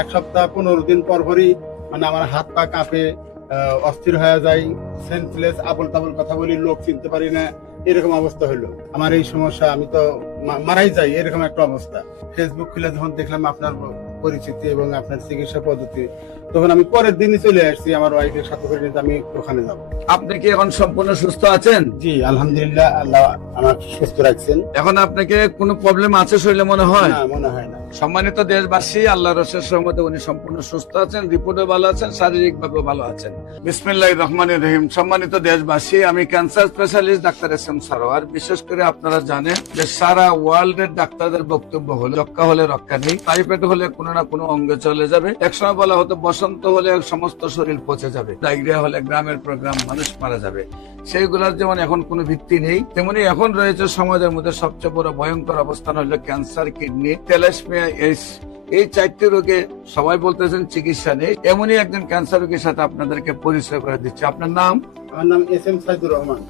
এক সপ্তাহ 15 দিন পর পরই মানে আমার হাত পা কাঁপে, অস্থির হয়ে যায়, সেন্সলেস, আবল তাবল কথা বলি, লোক চিনতে পারি না, এরকম অবস্থা হলো। আমার এই সমস্যা, আমি তো মারাই যাই, এরকম একটা অবস্থা। ফেসবুক খুলে যখন দেখলাম আপনার পরিচিতি এবং আপনার চিকিৎসা পদ্ধতি, তখন আমি পরের দিনই চলে আসছি আমার ওয়াইফের সাথে করে নিতে, আমি ওখানে যাব। আপনি কি এখন সম্পূর্ণ সুস্থ আছেন? জি আলহামদুলিল্লাহ, আল্লাহ আমাকে সুস্থ রাখছেন। এখন আপনাকে কোনো প্রবলেম আছে শরীরে মনে হয়? না, মনে হয় না। সম্মানিত দেশবাসী, আল্লাহর অশেষ রহমতে উনি সম্পূর্ণ সুস্থ আছেন, রিপোর্টে ভালো আছেন, শারীরিক ভাবে ভালো আছেন। বিসমিল্লাহির রহমানির রহিম। সম্মানিত দেশবাসী, আমি cancer specialist doctor SM. Sarwar. বিশেষ করে আপনারা জানেন যে সারা ওয়ার্ল্ড এর ডাক্তারদের বক্তব্য হলো রক্ষা হলে রক্ষা নেই, টাইফয়েড হলে কোনো না কোনো অঙ্গে চলে যাবে, একসময় বলা হতো বসন্ত হলে সমস্ত শরীর পচে যাবে, ডায়রিয়া হলে গ্রামের পর গ্রাম মানুষ মারা যাবে। সেইগুলোর যেমন এখন কোনো ভিত্তি নেই, তেমনি এখন রয়েছে সমাজের মধ্যে সবচেয়ে বড় ভয়ঙ্কর অবস্থান হলো ক্যান্সার, কিডনি, থ্যালাসেমিয়া, এইডস। এই 4টি রোগে সবাই বলতেছেন চিকিৎসা নেই। এমনই একজন ক্যান্সার রোগীর সাথে আপনাদেরকে পরিচয় করে দিচ্ছি। আপনার নাম? আমার নাম এস.এম. সাইদুর রহমান।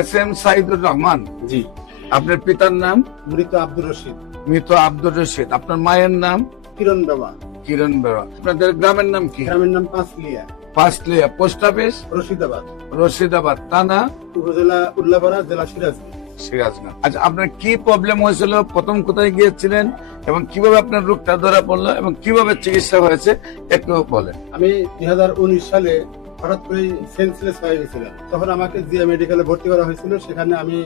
এস.এম. সাইদুর রহমান। জি। আপনার পিতার নাম? মৃত আব্দুর রশিদ। মৃত আব্দুর রশিদ। আপনার মায়ের নাম? কিরণ বাবা। কিরণ বেড়া। আপনাদের গ্রামের নাম কি? গ্রামের নাম পাঁচলিয়া। পাঁচলিয়া। Post office? রশিদাবাদ। রশিদাবাদ। থানা? উপজেলা উল্লাপাড়া, জেলা সিরাজগঞ্জ। সিরাজগঞ্জ। আচ্ছা, আপনার কি প্রবলেম হয়েছিল, প্রথম কোথায় গিয়েছিলেন এবং কিভাবে আপনার রোগটা ধরা পড়লো এবং কিভাবে চিকিৎসা হয়েছে একটু বলেন। আমি 2019 সালে হঠাৎ করে সেন্সলেস হয়ে গেছিলাম। তখন আমাকে জিয়া মেডিকেলে ভর্তি করা হয়েছিল। সেখানে আমি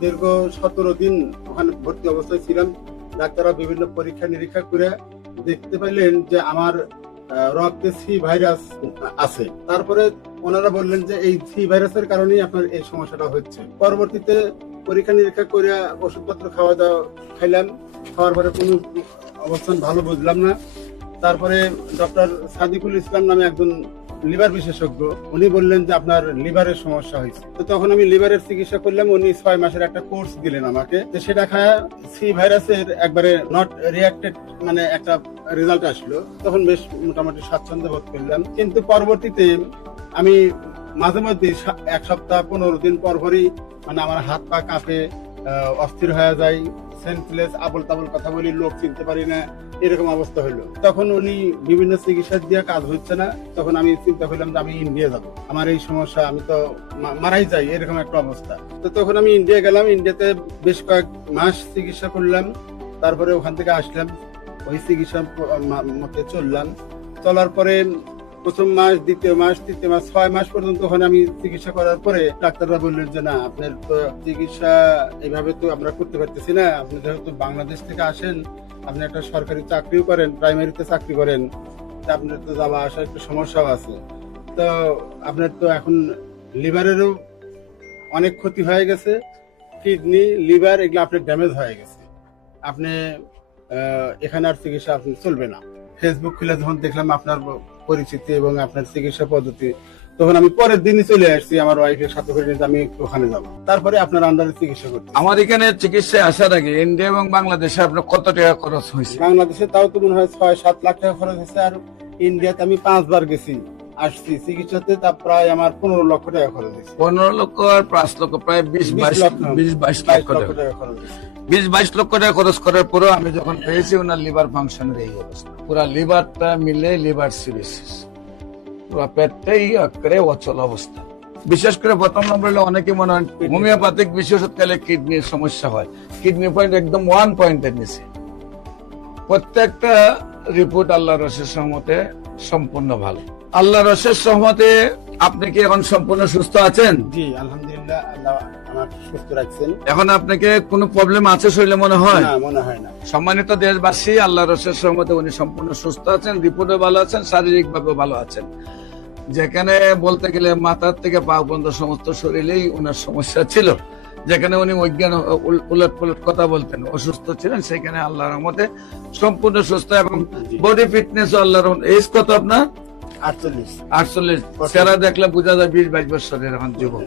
দীর্ঘ 17 দিন ওখানে ভর্তি অবস্থায় ছিলাম। ডাক্তাররা বিভিন্ন পরীক্ষা নিরীক্ষা করে দেখতে পাইলেন যে আমার রক্তে সি ভাইরাস আছে। তারপরে ওনারা বললেন যে এই সি ভাইরাসের কারণেই আপনার এই সমস্যাটা হচ্ছে। পরবর্তীতে পরীক্ষা নিরীক্ষা করে ওষুধপত্র খাইলাম। খাওয়ার পরে কোনো অবস্থান ভালো বুঝলাম না। তারপরে ডক্টর সাদিকুল ইসলাম নামে একজন লিভার বিশেষজ্ঞ, উনি বললেন যে আপনার লিভারের সমস্যা হয়েছে। তো তখন আমি লিভারের চিকিৎসা করলাম। উনি 6 মাসের একটা কোর্স দিলেন আমাকে। তো সেটা খায় সি ভাইরাসের একবারে নট রিয়াক্টেড মানে একটা রেজাল্ট আসলো। তখন বেশ মোটামুটি স্বাচ্ছন্দ্য বোধ করলাম। কিন্তু পরবর্তীতে আমি মাঝে মধ্যে 1 সপ্তাহ 15 দিন পর পরই মানে আমার হাত পা কাঁপে, অস্থির হয়ে যায়, সেন্সলেস, আবল তাবল কথা বলি, লোক চিনতে পারি না, এরকম অবস্থা হলো। তখন উনি বিভিন্ন চিকিৎসা দিয়ে কাজ হচ্ছে না। তখন আমি চিন্তা করলাম যে আমি ইন্ডিয়া যাব, আমার এই সমস্যা, আমি তো মারাই যাই, এরকম একটা অবস্থা। তো তখন আমি ইন্ডিয়া গেলাম। ইন্ডিয়াতে বেশ কয়েক মাস চিকিৎসা করলাম। তারপরে ওখান থেকে আসলাম, ওই চিকিৎসা মতে চললাম। চলার পরে প্রথম মাস, দ্বিতীয় মাস, তৃতীয় মাস, 6 মাস পর্যন্ত ওখানে আমি চিকিৎসা করার পরে ডাক্তাররা বললেন যে না, আপনার তো চিকিৎসা এইভাবে তো আমরা করতে পারতেছি না। আপনি যেহেতু বাংলাদেশ থেকে আসেন, আপনি একটা সরকারি চাকরিও করেন, প্রাইমারিতে চাকরি করেন, তা আপনার তো যাওয়া আসা একটু সমস্যাও আছে। তো আপনার তো এখন লিভারেরও অনেক ক্ষতি হয়ে গেছে, কিডনি, লিভার এগুলো আপনার ড্যামেজ হয়ে গেছে। আপনি এখানে আর চিকিৎসা আপনি চলবে না। ফেসবুক খুলে যখন দেখলাম আপনার পরিচিতি এবং আপনার চিকিৎসা পদ্ধতি, তখন আমি পরের দিনই চলে আসছি আমার ওয়াইফের সাথে করে নিতে, আমি ওখানে যাব। তারপরে আপনার আন্ডারে চিকিৎসা করতে। আমার এখানে চিকিৎসায় আসার আগে ইন্ডিয়া এবং বাংলাদেশে আপনার কত টাকা খরচ হয়েছে? বাংলাদেশে তাও তো মনে হয় 6-7 লাখ টাকা খরচ হয়েছে। আর ইন্ডিয়াতে আমি 5 বার গেছি, আসছি চিকিৎসাতে, তা প্রায় আমার 15 লক্ষ টাকা খরচ হয়েছে। 15 লক্ষ আর 5 লক্ষ, প্রায় 20-22 লক্ষ টাকা। 20-22 লক্ষ টাকা খরচ করার পরেও আমি যখন পেয়েছি ওনার লিভার ফাংশনের এই অবস্থা, পুরা লিভারটা মিলে লিভার সিরোসিস, পুরো পেটটাই একেবারে অচল অবস্থা। বিশেষ করে প্রথম নম্বর হলো অনেকে মনে হয় হোমিওপ্যাথিক বিশেষ ওষুধ খেলে কিডনির সমস্যা হয়। কিডনি পয়েন্ট একদম 1 পয়েন্টের নিচে। প্রত্যেকটা রিপোর্ট আল্লাহর অশেষ রহমতে সম্পূর্ণ ভালো। আল্লাহর অশেষ রহমতে আপনি কি এখন সম্পূর্ণ সুস্থ আছেন? জি আলহামদুলিল্লাহ, আল্লাহ আমাকে সুস্থ রাখছেন। এখন আপনাকে কোনো প্রবলেম আছে শরীরে মনে হয়? না, মনে হয় না। সম্মানিত দেশবাসী, আল্লাহর অশেষ রহমতে উনি সম্পূর্ণ সুস্থ আছেন, রিপোর্টে ভালো আছেন, শারীরিক ভাবে ভালো আছেন। যেখানে বলতে গেলে মাথার থেকে পা পর্যন্ত সমস্ত শরীরেই ওনার সমস্যা ছিল, যেখানে উনি অজ্ঞান উলট পুলট কথা বলতেন, অসুস্থ ছিলেন, সেখানে আল্লাহর রহমতে সম্পূর্ণ সুস্থ এবং বডি ফিটনেস আল্লাহর। এজ কত আপনার? 48। চেহারা দেখলে বোঝা যায় 20-22 বছরের এখন যুবক।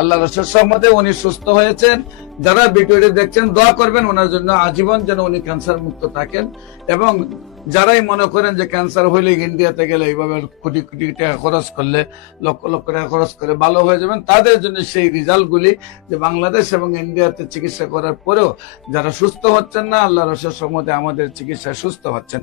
আল্লাহর অশেষ রহমতে উনি সুস্থ হয়েছেন। যারা ভিডিওটি দেখছেন দোয়া করবেন ওনার জন্য, আজীবন যেন উনি ক্যান্সার মুক্ত থাকেন। এবং যারাই মনে করেন যে ক্যান্সার হইলে ইন্ডিয়াতে গেলে এইভাবে কোটি কোটি টাকা খরচ করলে, লক্ষ লক্ষ টাকা খরচ করে ভালো হয়ে যাবেন, তাদের জন্য সেই রেজাল্ট গুলি যে বাংলাদেশ এবং ইন্ডিয়াতে চিকিৎসা করার পরেও যারা সুস্থ হচ্ছেন না, আল্লাহর অশেষ রহমতে আমাদের চিকিৎসায় সুস্থ হচ্ছেন।